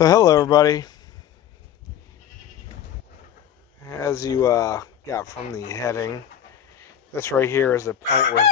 So hello everybody. As you got from the heading, this right here is a plant with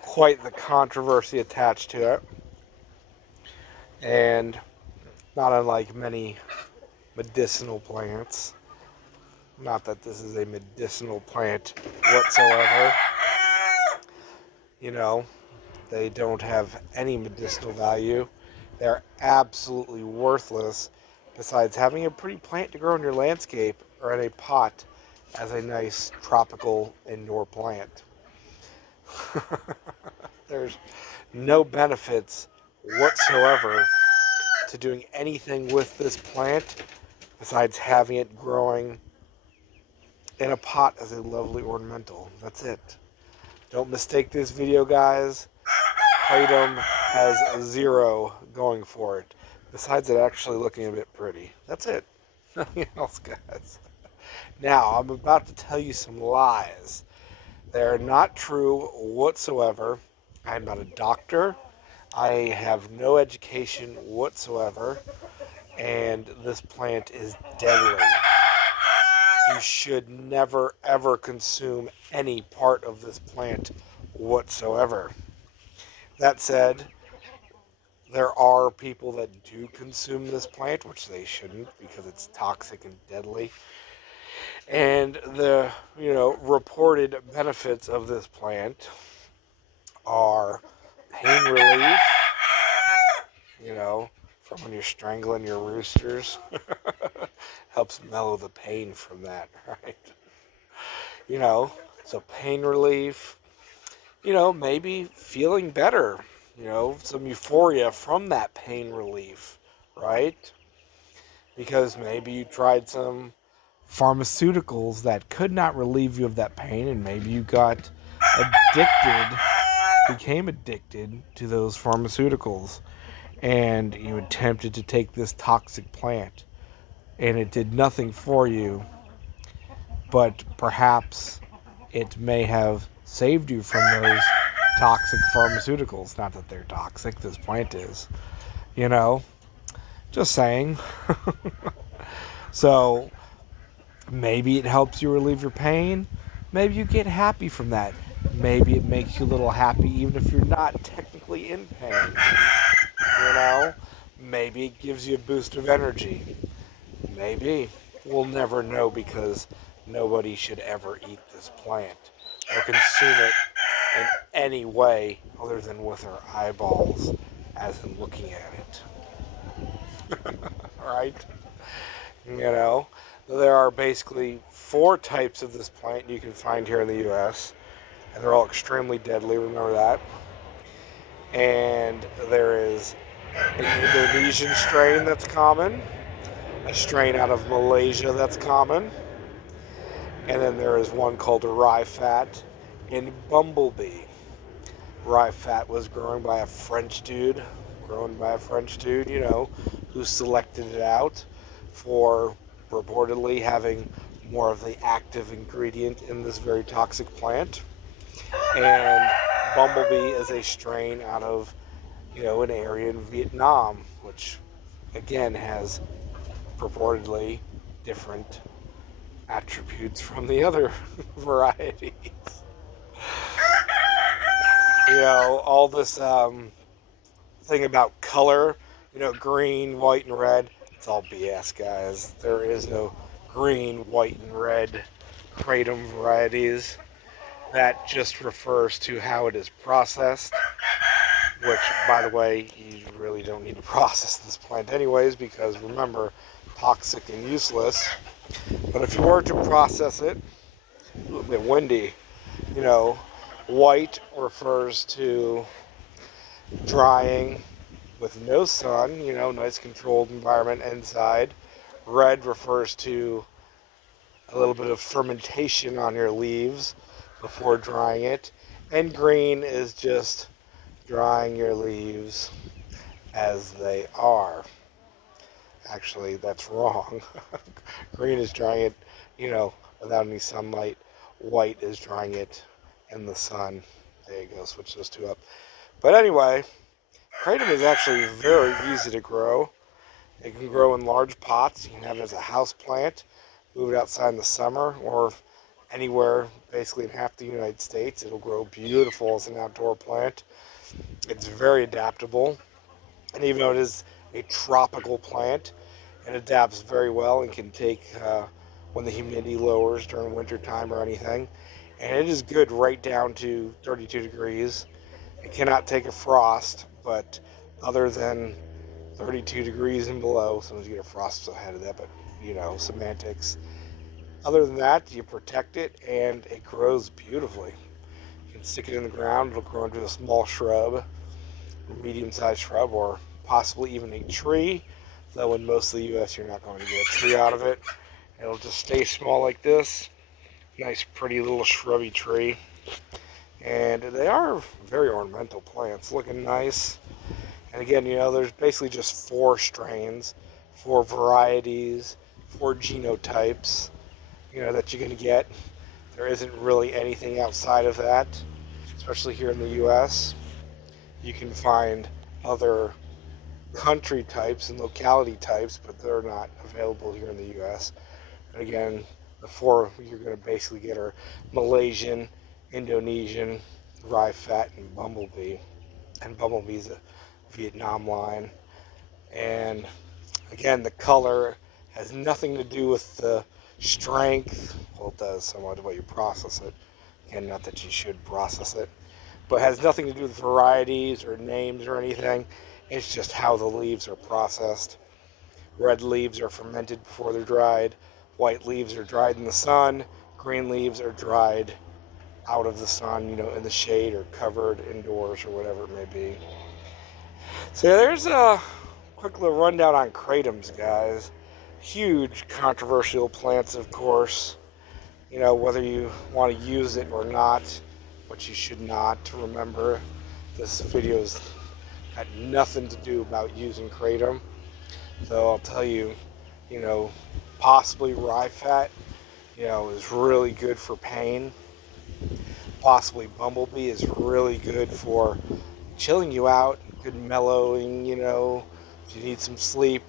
quite the controversy attached to it, and not unlike many medicinal plants. Not that this is a medicinal plant whatsoever. You know, they don't have any medicinal value. They're absolutely worthless, besides having a pretty plant to grow in your landscape or in a pot as a nice tropical indoor plant. There's no benefits whatsoever to doing anything with this plant besides having it growing in a pot as a lovely ornamental. That's it. Don't mistake this video, guys. Kratom has zero going for it, besides it actually looking a bit pretty. That's it. Nothing else, guys. Now, I'm about to tell you some lies. They're not true whatsoever. I'm not a doctor. I have no education whatsoever. And this plant is deadly. You should never, ever consume any part of this plant whatsoever. That said, there are people that do consume this plant, which they shouldn't because it's toxic and deadly. And the, reported benefits of this plant are pain relief, from when you're strangling your roosters. Helps mellow the pain from that, right? So pain relief, maybe feeling better, some euphoria from that pain relief, right? Because maybe you tried some pharmaceuticals that could not relieve you of that pain, and maybe you got became addicted to those pharmaceuticals, and you attempted to take this toxic plant, and it did nothing for you, but perhaps it may have saved you from those toxic pharmaceuticals. Not that they're toxic, this plant is, just saying. So maybe it helps you relieve your pain. Maybe you get happy from that. Maybe it makes you a little happy even if you're not technically in pain. Maybe it gives you a boost of energy. Maybe. We'll never know because nobody should ever eat this plant or consume it in any way other than with our eyeballs, as in looking at it. Right? There are basically 4 types of this plant you can find here in the U.S., and they're all extremely deadly, remember that. And there is an Indonesian strain that's common, a strain out of Malaysia that's common, and then there is one called rye fat in Bumblebee. Rye fat was grown by a French dude, who selected it out for reportedly having more of the active ingredient in this very toxic plant. And Bumblebee is a strain out of, an area in Vietnam, which again has purportedly different attributes from the other varieties. All this thing about color, green, white, and red, it's all BS, guys. There is no green, white, and red kratom varieties. That just refers to how it is processed, which, by the way, you really don't need to process this plant anyways, because remember, toxic and useless. But if you were to process it, a little bit windy, white refers to drying with no sun, nice controlled environment inside. Red refers to a little bit of fermentation on your leaves before drying it. And green is just drying your leaves as they are. Actually, that's wrong. Green is drying it, without any sunlight. White is drying it in the sun. There you go, switch those 2 up. But anyway, Kratom is actually very easy to grow. It can grow in large pots. You can have it as a house plant, move it outside in the summer, or anywhere basically in half the United States. It'll grow beautiful as an outdoor plant. It's very adaptable, and even though it is a tropical plant, it adapts very well and can take when the humidity lowers during winter time or anything. And it is good right down to 32 degrees. It cannot take a frost, but other than 32 degrees and below, sometimes you get a frost ahead of that, but semantics. Other than that, you protect it and it grows beautifully. You can stick it in the ground, it'll grow into a small shrub, a medium-sized shrub, or possibly even a tree, though in most of the US you're not going to get a tree out of it. It'll just stay small like this. Nice pretty little shrubby tree. And they are very ornamental plants, looking nice. And again, there's basically just 4 strains, 4 varieties, 4 genotypes, that you're going to get. There isn't really anything outside of that, especially here in the US. You can find other country types and locality types, but they're not available here in the US. And again, the 4 you're going to basically get are Malaysian, Indonesian, Rye Fat, and Bumblebee. And Bumblebee's a Vietnam line. And again, the color has nothing to do with the strength. Well, it does somewhat the way you process it. Again, not that you should process it, but has nothing to do with varieties or names or anything. It's just how the leaves are processed. Red leaves are fermented before they're dried. White leaves are dried in the sun. Green leaves are dried out of the sun, in the shade or covered indoors or whatever it may be. So there's a quick little rundown on Kratums, guys. Huge controversial plants, of course. Whether you want to use it or not, but you should not. Remember, this video's got nothing to do about using Kratom. So I'll tell you, possibly Rye Fat, is really good for pain. Possibly Bumblebee is really good for chilling you out, good mellowing, if you need some sleep.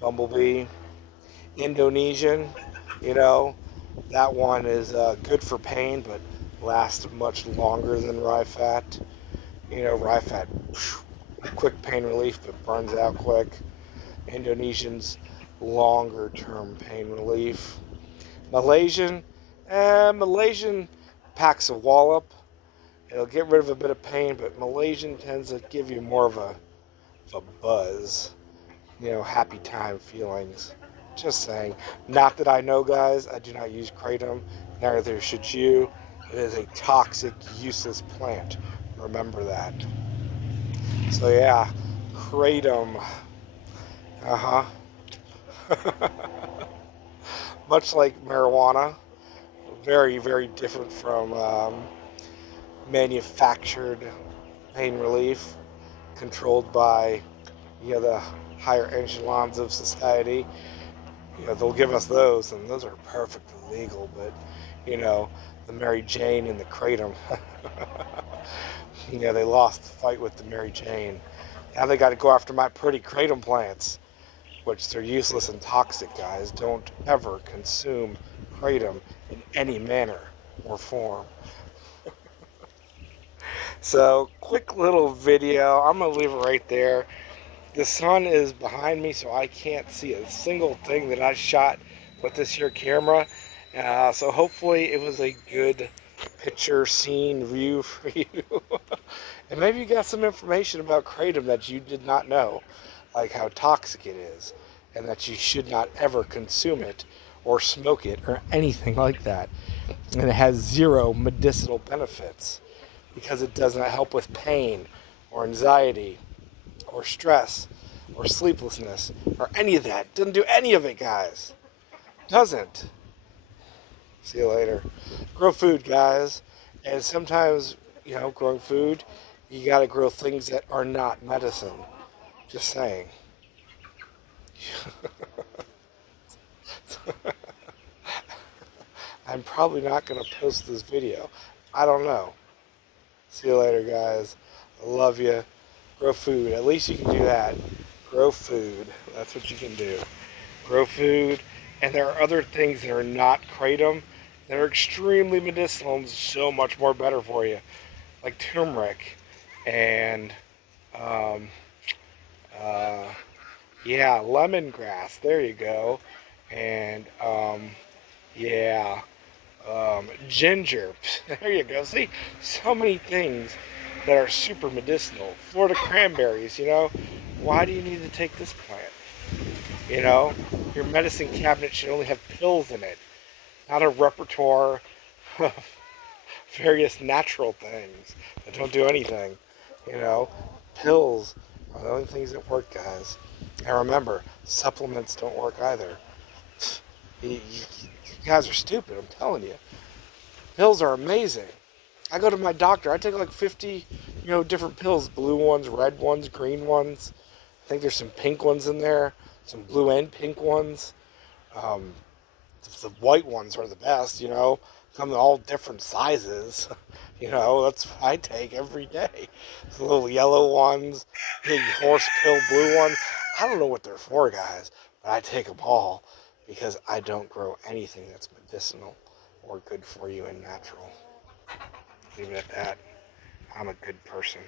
Bumblebee. Indonesian, that one is good for pain, but lasts much longer than Rye Fat. Rye Fat, quick pain relief, but burns out quick. Indonesian's longer term pain relief. Malaysian packs a wallop. It'll get rid of a bit of pain, but Malaysian tends to give you more of a buzz, happy time feelings. Just saying. Not that I know, guys. I do not use Kratom. Neither should you. It is a toxic, useless plant. Remember that. So yeah, Kratom. Much like marijuana, very, very different from manufactured pain relief, controlled by the higher echelons of society. They'll give us those, and those are perfectly legal, but the Mary Jane and the Kratom, they lost the fight with the Mary Jane. Now they got to go after my pretty Kratom plants, which they're useless and toxic, guys. Don't ever consume Kratom in any manner or form. So, quick little video. I'm going to leave it right there. The sun is behind me, so I can't see a single thing that I shot with this here camera. So hopefully it was a good picture, scene, view for you. And maybe you got some information about Kratom that you did not know, like how toxic it is, and that you should not ever consume it or smoke it or anything like that. And it has 0 medicinal benefits because it does not help with pain or anxiety or stress or sleeplessness or any of that. Doesn't do any of it, guys. Doesn't. See you later. Grow food, guys. And sometimes, growing food, you gotta grow things that are not medicine. Just saying. I'm probably not gonna post this video. I don't know. See you later, guys. I love you. Grow food. At least you can do that. Grow food. That's what you can do. Grow food. And there are other things that are not kratom that are extremely medicinal and so much more better for you, like turmeric and um, uh, yeah, lemongrass. There you go. And yeah, ginger. There you go. See, so many things that are super medicinal. Florida cranberries. Why do you need to take this plant? Your medicine cabinet should only have pills in it, not a repertoire of various natural things that don't do anything. You know, pills are the only things that work, guys. And remember, supplements don't work either. You guys are stupid, I'm telling you. Pills are amazing. I go to my doctor, I take like 50, different pills, blue ones, red ones, green ones. I think there's some pink ones in there, some blue and pink ones. Um, the white ones are the best, come in all different sizes. That's what I take every day. The little yellow ones, big horse pill blue ones. I don't know what they're for, guys, but I take them all because I don't grow anything that's medicinal or good for you and natural. Leave it at that. I'm a good person.